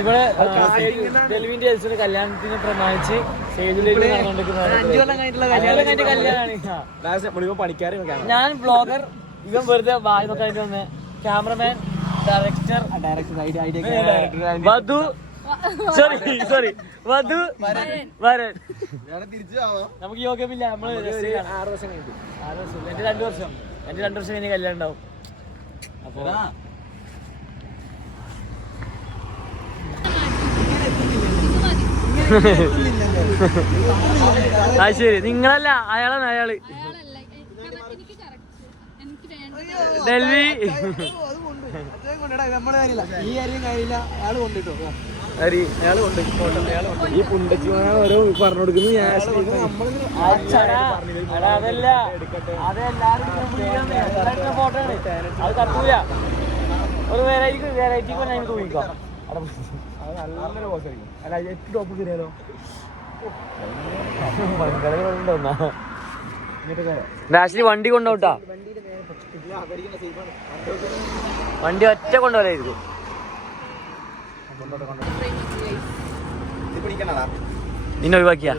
ഇവിടെ ഡെൽവിന്റെ എൽസിന്റെ കല്യാണത്തിന് പ്രമാണിച്ച് കല്യാണമാണ്. ഞാൻ ബ്ലോഗർ, ഇവൻ വെറുതെ വായി നോക്കാനായിട്ട് വന്ന് ക്യാമറമാൻ, ഡയറക്ടർ വധു, സോറി വധു വരൻ. നമുക്ക് യോഗ്യമില്ല. നമ്മള് 6 വർഷം കഴിഞ്ഞു. 6 വർഷം എന്റെ 2 വർഷം കഴിഞ്ഞ് കല്യാണം ഉണ്ടാവും. അപ്പൊ അത് ശരി, നിങ്ങളല്ല, അയാളാണ്. അയാള് ഡെൽവി ഈ പുണ്ടച്ചി ഓരോ പറഞ്ഞു കൊടുക്കുന്നു. അതല്ല, അതെല്ലാരും ഫോട്ടോ ആണ്. അത് കത്തൂല. ഒരു വെറൈറ്റി ഞാൻ തൂങ്ങിക്കാം. നല്ലൊരു ബോസായിരിക്കും. അല്ല, ഏറ്റവും ടോപ്പ് കയറിയാലോ രാഷ്ട്രീയ വണ്ടി കൊണ്ടോട്ടാ. വണ്ടി ഒറ്റ കൊണ്ടുപോലായിരിക്കും. നിന്നെ ഒഴിവാക്കിയാ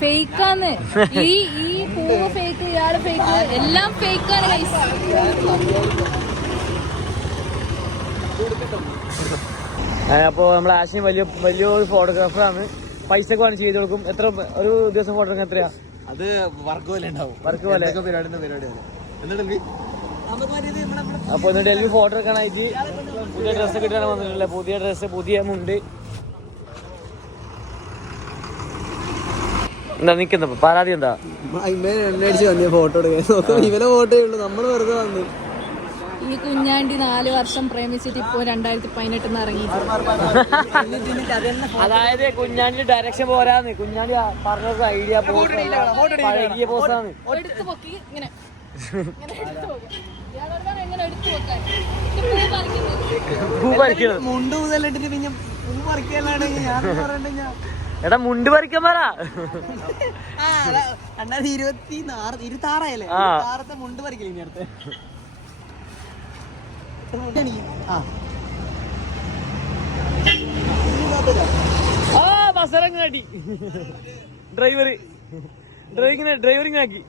ഫേക്കാന്ന്. ഈ പൂവ് ഫേക്ക്, ഇയാള് ഫേക്ക്, എല്ലാം ഫേക്കാണ്. അപ്പോൾ നമ്മൾ ആശിന് വലിയൊരു ഫോട്ടോഗ്രാഫറാണ്. പൈസക്ക് വേണം ചെയ്ത് കൊടുക്കും. എത്ര ഒരു ദിവസം ഫോട്ടോ എടുക്കാൻ എത്രയാ? അത് വർക്ക് പോലെ ഉണ്ടാവും. വർക്ക് പോലെ പരിപാടി. അപ്പൊ ഇന്ന് ഡൽഹി ഫോട്ടോ എടുക്കാനായിട്ട് പുതിയ ഡ്രസ്സ് കിട്ടാൻ വന്നിട്ടില്ല. പുതിയ ഡ്രസ്സ്, പുതിയ മുണ്ട്. എന്താ നിക്കുന്ന പരാതി? എന്താ ഫോട്ടോ എടുക്കാൻ? ഇവരെ ഫോട്ടോ ഉള്ളു, നമ്മള് വെറുതെ വന്നു. ഈ കുഞ്ഞാണ്ടി 4 വർഷം പ്രേമിച്ചിട്ട് ഇപ്പൊ 2018 ഇറങ്ങി. അതായത് കുഞ്ഞാണ്ടി ഡയറക്ഷൻ പോരാന്ന്. കുഞ്ഞാണ്ടി പറഞ്ഞ ഐഡിയ പോസ്റ്റാണ്. മുണ്ട് മുതലിട്ടിട്ട് പിന്നെ പൂ പറിക്കാനാണെങ്കിൽ ഞാൻ പറയണ്ട. എടാ മുണ്ട് പറിക്കാൻ പറ. 2026 ആയല്ലേ മുണ്ട് പറിക്കില്ല. ഇനി അടുത്ത് ബസറങ്ങാടി ഡ്രൈവറിങ് ആക്കി.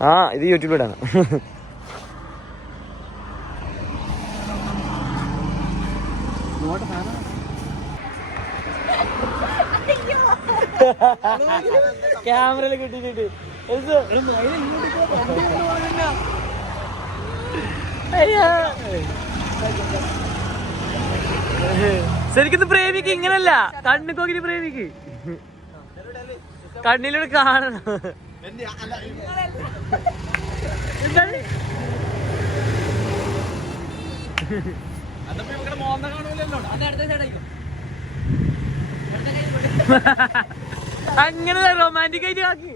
ആ, ഇത് യൂട്യൂബിൽ ഇടാനാ. ക്യാമറയിൽ കിട്ടിട്ട് ശരിക്കും പ്രേമിക്ക് ഇങ്ങനല്ല. കണ്ണുകൊക്കിന് പ്രേമിക്ക് കണ്ണിലൂടെ കാണണം. അങ്ങനെ റൊമാൻറ്റിക് ആയിട്ട് ആക്കി.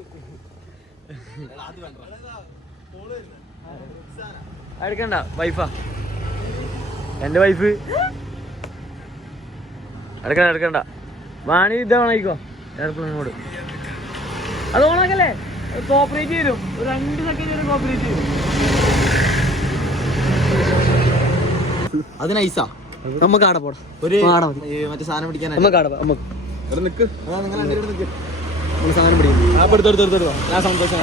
എടുക്കണ്ട, വൈഫാ എന്റെ വൈഫ്. എടുക്കണ്ട വാണി. ഇത് ഓണായിക്കോ എയർപ്ലെയിനോട്. അത് ഓണാക്കല്ലേ, കോപ്പറേറ്റ് വരും. ഒരു 2 സെക്കൻഡ് വരെ കോപ്പറേറ്റ് വരും. അത് നൈസാ. നമുക്ക് ആടെ പോടാം. ഒരു മറ്റേ സാധനം പിടിക്കാൻ നമുക്ക് ആടെ നമുക്ക് നിക്ക്. സാധനം പിടിക്കും. ഞാൻ സന്തോഷം.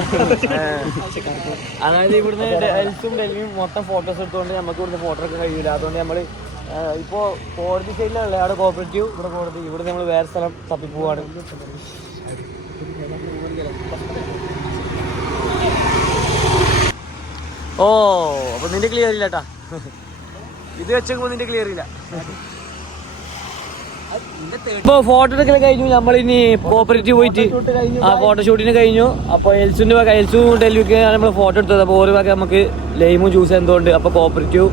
അതായത് ഇവിടുന്ന് എൽസും ഡൽഹിയും മൊത്തം ഫോട്ടോസ് എടുത്തുകൊണ്ട് നമുക്ക് ഇവിടുന്ന് ഫോട്ടോ ഒക്കെ കഴിയില്ല. അതുകൊണ്ട് നമ്മൾ ഇപ്പോൾ കോടതി സൈഡിലുള്ള അവിടെ കോപ്പറേറ്റീവ്, ഇവിടെ കോടതി, ഇവിടെ നമ്മൾ വേറെ സ്ഥലം തപ്പിപ്പോവാണ്. ഓ, അപ്പൊ നിന്റെ ക്ലിയർ ഇല്ല കേട്ടാ. ഇത് വെച്ചപ്പോൾ നിന്റെ ക്ലിയർ ഇല്ല. ഇപ്പൊ ഫോട്ടോ എടുക്കൽ കഴിഞ്ഞു. നമ്മളിനി കോപ്പറേറ്റീവ് പോയിട്ട് ഫോട്ടോഷൂട്ടിന് കഴിഞ്ഞു. അപ്പൊ എൽസും ഡൽഹിക്ക് നമ്മൾ ഫോട്ടോ എടുത്തത്. അപ്പോൾ ഒരു വക നമുക്ക് ലൈമും ജ്യൂസ് എന്തുകൊണ്ട്. അപ്പൊ കോപ്പറേറ്റീവ്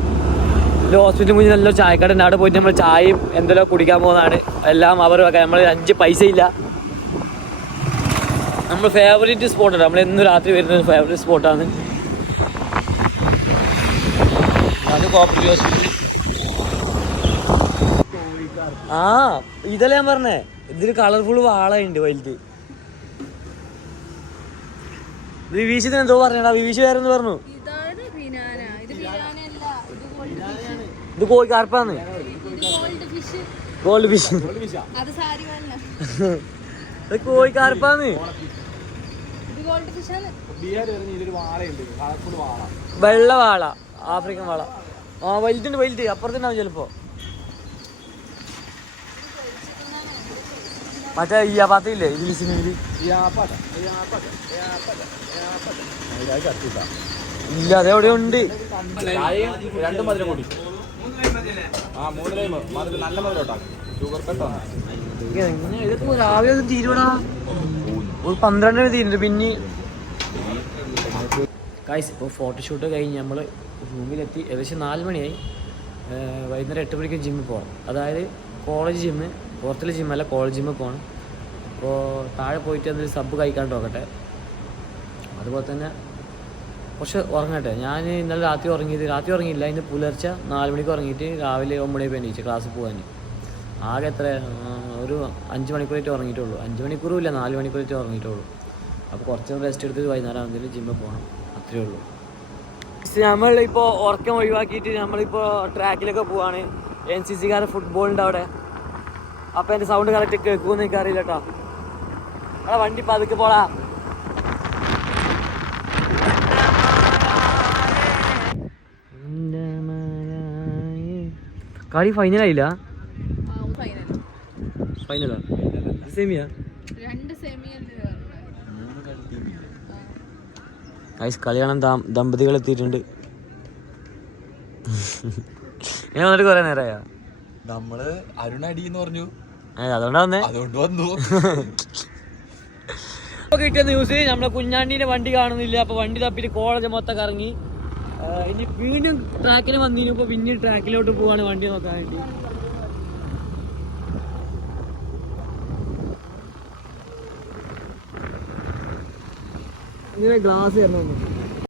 ഹോസ്പിറ്റലിൽ മുന്നിൽ നല്ല ചായക്കട ഉണ്ട്. അവിടെ പോയിട്ട് നമ്മൾ ചായയും എന്തെല്ലാം കുടിക്കാൻ പോകുന്നതാണ്. എല്ലാം അവർ വക. നമ്മൾ 5 പൈസ ഇല്ല. നമ്മൾ ഫേവറേറ്റ് സ്പോട്ടാണ്. നമ്മൾ എന്നും രാത്രി വരുന്ന ഫേവറേറ്റ് സ്പോട്ടാണ് അത്. കോപ്പറേറ്റീവ് ഹോസ്പിറ്റൽ ആ ഇതല്ലേ ഞാൻ പറഞ്ഞേ, ഇതില് കളർഫുൾ വാളയുണ്ട് വലുത്. വിവീശത്തിന് എന്തോ പറഞ്ഞാ, വിവീശ് വേറെ എന്ന് പറഞ്ഞു. ഇത് കോഴി കാർപ്പാന്ന്, ഗോൾഡ് ഫിഷ്. ഇത് കോഴി കാർപ്പാന്ന്, വെള്ള വാള, ആഫ്രിക്കൻ വാള. ആ വലുതുണ്ട്, വലുത് അപ്പുറത്തുണ്ടാവും ചിലപ്പോ. മറ്റേ ഇയ്യാപ്പാത്തില്ലേ ഇംഗ്ലീഷിന് ഇല്ല, അതെവിടെ ഉണ്ട്. രാവിലെ ഒന്നും തീരുവടാ, ഒരു 12 തീരുന്നുണ്ട്. പിന്നെ ഗൈസ് ഇപ്പോൾ ഫോട്ടോഷൂട്ട് കഴിഞ്ഞ് നമ്മൾ റൂമിലെത്തി. ഏകദേശം 4 മണിയായി. വൈകുന്നേരം 8 മണിക്ക് ജിമ്മിൽ പോകണം. അതായത് കോളേജ് ജിമ്മ്, പുറത്തുള്ള ജിമ്മല്ല, കോളേജ് ജിമ്മിൽ പോകണം. അപ്പോൾ താഴെ പോയിട്ട് എന്തെങ്കിലും സബ് കഴിക്കാണ്ട് നോക്കട്ടെ. അതുപോലെ തന്നെ കുറച്ച് ഉറങ്ങട്ടെ. ഞാൻ ഇന്നലെ രാത്രി ഉറങ്ങിയില്ല. ഇന്ന് പുലർച്ചെ 4 മണിക്ക് ഉറങ്ങിയിട്ട് രാവിലെ 9 മണിക്ക് എണീച്ച് ക്ലാസ്സിൽ പോകാൻ. ആകെ എത്ര ഒരു 5 മണിക്കൂറായിട്ട് ഉറങ്ങിയിട്ടുള്ളൂ. 5 മണിക്കൂറും ഇല്ല, 4 മണിക്കൂറായിട്ട് ഉറങ്ങിയിട്ടുള്ളൂ. അപ്പോൾ കുറച്ച് റെസ്റ്റ് എടുത്ത് വൈകുന്നേരം ആകുന്നതിൽ ജിമ്മിൽ പോകണം, അത്രയേ ഉള്ളൂ. നമ്മളിപ്പോൾ ഉറക്കം ഒഴിവാക്കിയിട്ട് നമ്മളിപ്പോൾ ട്രാക്കിലൊക്കെ പോവാണ്. NCC-കാരുടെ ഫുട്ബോളിൻ്റെ അവിടെ. അപ്പോൾ എൻ്റെ സൗണ്ട് കറക്റ്റ് കേൾക്കുമെന്ന് എനിക്കറിയില്ല കേട്ടോ. അവിടെ വണ്ടി പതുക്കെ പോടാ. കളി ഫൈനലായില്ല, ഫൈനലാ സെമിയാ. കളി കാണാൻ ദമ്പതികൾ എത്തിയിട്ടുണ്ട്. ഞാൻ വന്നിട്ട് കുറെ നേരമായാ. നമ്മള് അരുണടി എന്ന് പറഞ്ഞു, അതുകൊണ്ടാ വന്നേ. അതുകൊണ്ട് വന്നു. കിട്ടിയ ന്യൂസ് നമ്മളെ കുഞ്ഞാണ്ടീന്റെ വണ്ടി കാണുന്നില്ല. അപ്പൊ വണ്ടി തപ്പിട്ട് കോളേജ് മൊത്തം കറങ്ങി. ഇനി വീണ്ടും ട്രാക്കിന് വന്നിരുന്നു. ഇപ്പൊ പിന്നീട് ട്രാക്കിലോട്ട് പോവാണ് വണ്ടി നോക്കാൻ വേണ്ടി. ഗ്ലാസ് തരണം.